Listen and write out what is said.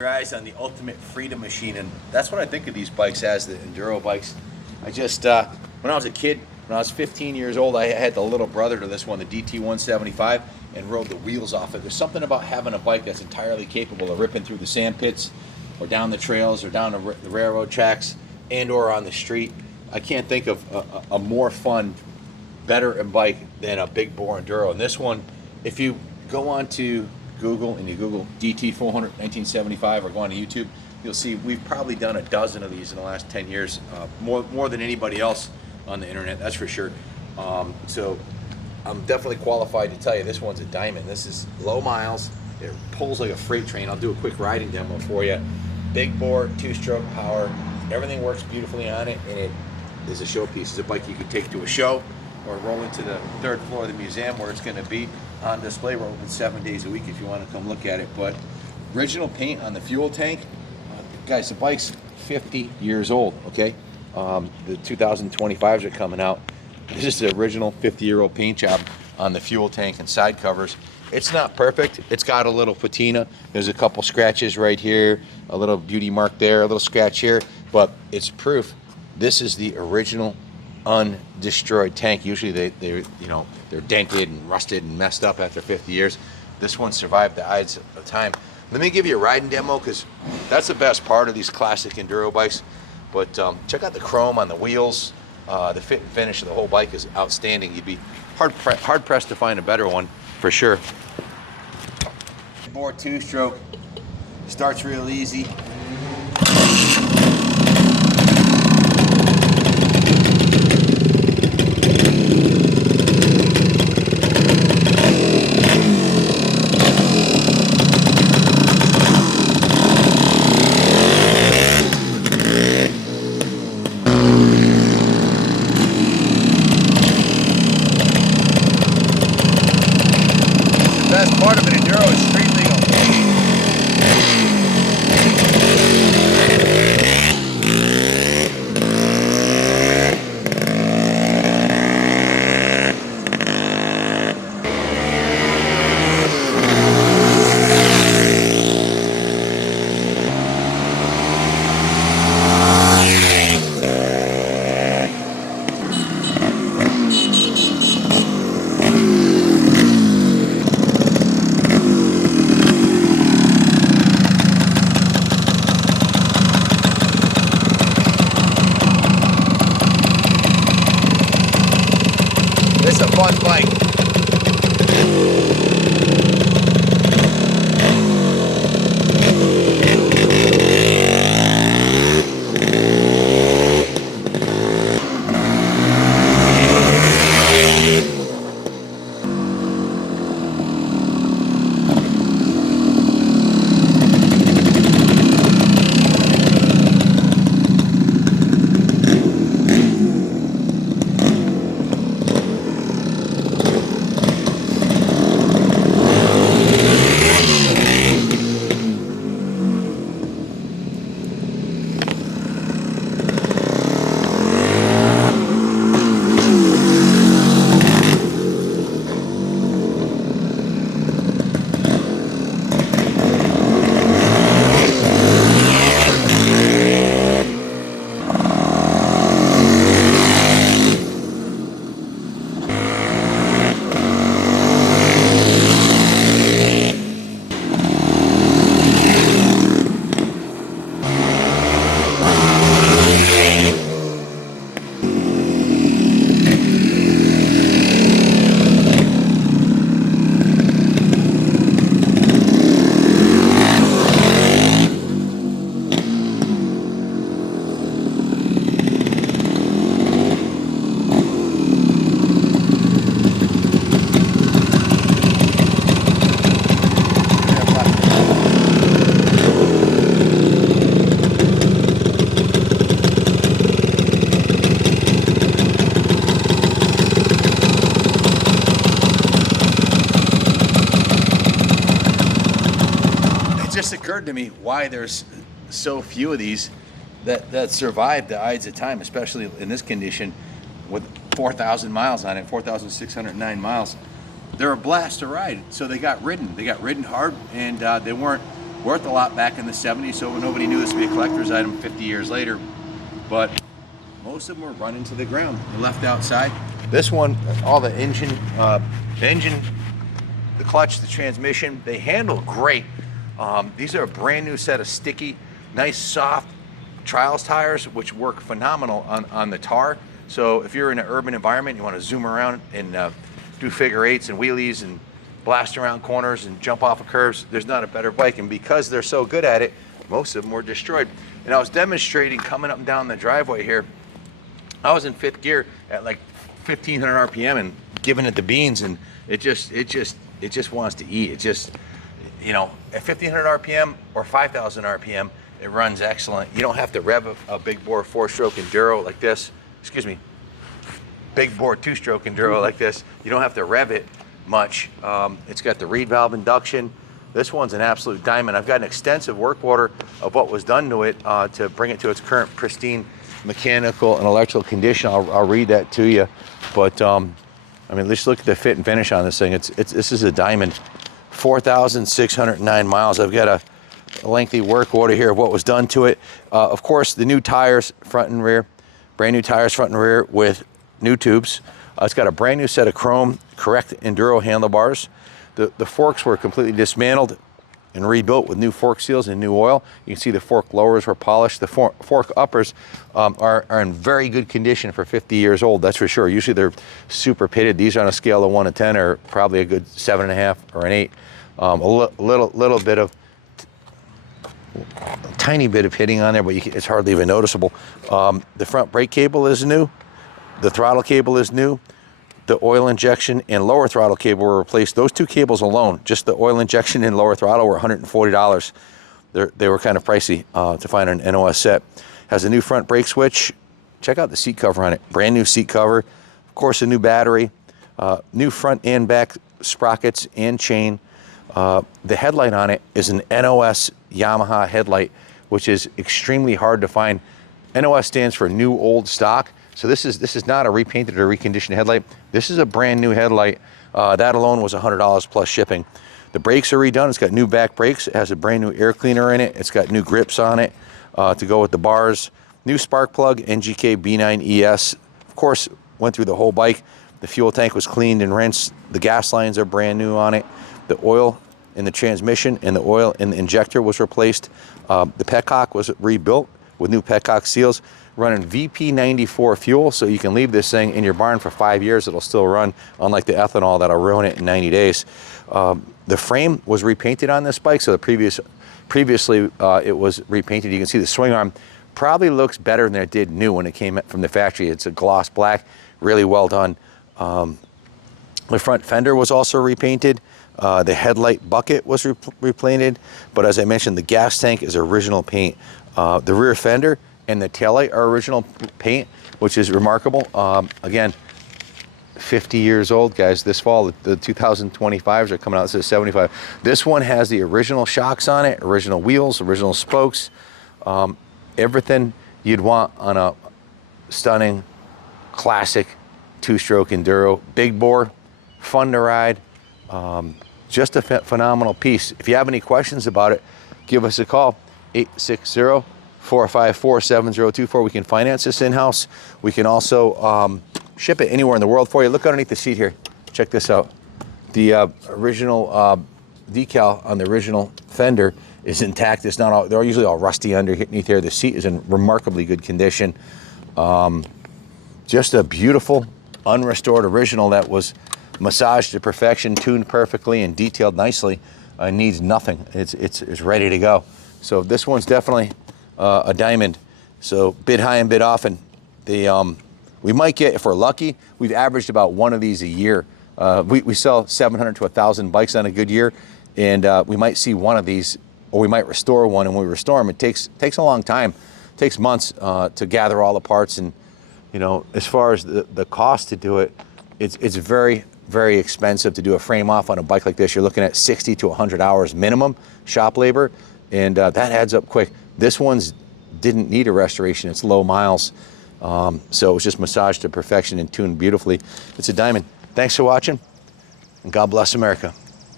Your eyes on the ultimate freedom machine, and that's what I think of these bikes as, the enduro bikes. I just when I was a kid, when I was 15 years old, I had the little brother to this one, the DT175, and rode the wheels off it. There's something about having a bike that's entirely capable of ripping through the sand pits or down the trails or down the railroad tracks and or on the street. I can't think of a more fun, better bike than a big bore enduro. And this one, if you go on to Google and you Google DT400 1975 or go on to YouTube, you'll see we've probably done a dozen of these in the last 10 years, more than anybody else on the internet, that's for sure. So I'm definitely qualified to tell you this one's a diamond. This is low miles, it pulls like a freight train. I'll do a quick riding demo for you. Big bore, 2-stroke power, everything works beautifully on it, and it is a showpiece. It's a bike you could take to a show or roll into the 3rd floor of the museum where it's going to be on display. We're open 7 days a week if you want to come look at it. But original paint on the fuel tank, guys, the bike's 50 years old, okay? The 2025s are coming out. This is the original 50-year-old paint job on the fuel tank and side covers. It's not perfect. It's got a little patina. There's a couple scratches right here, a little beauty mark there, a little scratch here, but it's proof this is the original undestroyed tank. Usually they're dented and rusted and messed up after 50 years. This one survived the ides of time. Let me give you a riding demo because that's the best part of these classic enduro bikes. But check out the chrome on the wheels. The fit and finish of the whole bike is outstanding. You'd be hard pressed to find a better one for sure. Bore 2-stroke, starts real easy. Best part of an enduro is street legal. It's a fun bike. Just occurred to me why there's so few of these that survived the ides of time, especially in this condition with 4,000 miles on it, 4,609 miles. They're a blast to ride. So they got ridden hard, and they weren't worth a lot back in the 70s, so nobody knew this would be a collector's item 50 years later. But most of them were run into the ground. They're left outside. This one, all the engine, the clutch, the transmission, they handle great. These are a brand new set of sticky, nice, soft trials tires, which work phenomenal on the tar. So if you're in an urban environment, you want to zoom around and do figure eights and wheelies and blast around corners and jump off of curves, there's not a better bike. And because they're so good at it, most of them were destroyed. And I was demonstrating coming up and down the driveway here. I was in 5th gear at like 1500 RPM and giving it the beans, and it just wants to eat. It just, you know, at 1500 RPM or 5000 RPM, it runs excellent. You don't have to rev a big bore 4-stroke Enduro like this. Excuse me, big bore 2-stroke Enduro like this. You don't have to rev it much. It's got the reed valve induction. This one's an absolute diamond. I've got an extensive work order of what was done to it to bring it to its current pristine mechanical and electrical condition. I'll read that to you. But I mean, let's look at the fit and finish on this thing. This is a diamond. 4,609 miles. I've got a lengthy work order here of what was done to it. Of course, the new tires, front and rear, brand new tires, front and rear with new tubes. It's got a brand new set of chrome correct Enduro handlebars. The forks were completely dismantled and rebuilt with new fork seals and new oil. You can see the fork lowers were polished. The fork uppers are in very good condition for 50 years old, that's for sure. Usually they're super pitted. These on a scale of 1 to 10 are probably a good 7.5 or an 8. A little bit of, a tiny bit of pitting on there, but it's hardly even noticeable. The front brake cable is new. The throttle cable is new. The oil injection and lower throttle cable were replaced. Those two cables alone, just the oil injection and lower throttle, were $140. They were kind of pricey to find an NOS set. Has a new front brake switch. Check out the seat cover on it. Brand new seat cover. Of course, a new battery. New front and back sprockets and chain. The headlight on it is an NOS Yamaha headlight, which is extremely hard to find. NOS stands for new old stock. So this is not a repainted or reconditioned headlight. This is a brand new headlight. That alone was $100 plus shipping. The brakes are redone. It's got new back brakes. It has a brand new air cleaner in it. It's got new grips on it to go with the bars. New spark plug, NGK B9 ES. Of course, went through the whole bike. The fuel tank was cleaned and rinsed. The gas lines are brand new on it. The oil in the transmission and the oil in the injector was replaced. The petcock was rebuilt with new petcock seals. Running VP94 fuel, so you can leave this thing in your barn for 5 years. It'll still run, unlike the ethanol that'll ruin it in 90 days. The frame was repainted on this bike, so previously it was repainted. You can see the swing arm probably looks better than it did new when it came from the factory. It's a gloss black, really well done. The front fender was also repainted. The headlight bucket was repainted, but as I mentioned, the gas tank is original paint. The rear fender and the taillight are original paint, which is remarkable. Again, 50 years old, guys. This fall, the 2025s are coming out. This is 75. This one has the original shocks on it, original wheels, original spokes, everything you'd want on a stunning, classic 2-stroke Enduro. Big bore, fun to ride, just a phenomenal piece. If you have any questions about it, give us a call, 860-454-7024. We can finance this in-house. We can also ship it anywhere in the world for you. Look underneath the seat here. Check this out. The original decal on the original fender is intact. It's not all, they're usually all rusty underneath here. The seat is in remarkably good condition. Just a beautiful, unrestored original that was massaged to perfection, tuned perfectly, and detailed nicely. Needs nothing. It's ready to go. So this one's definitely a diamond. So bid high and bid often. We might get, if we're lucky, we've averaged about one of these a year. We sell 700 to 1,000 bikes on a good year, and we might see one of these, or we might restore one. And when we restore them, it takes a long time. It takes months to gather all the parts. And you know, as far as the cost to do it, it's very, very expensive to do a frame off on a bike like this. You're looking at 60 to 100 hours minimum shop labor, and that adds up quick. This one's didn't need a restoration. It's low miles. So it was just massaged to perfection and tuned beautifully. It's a diamond. Thanks for watching, and God bless America.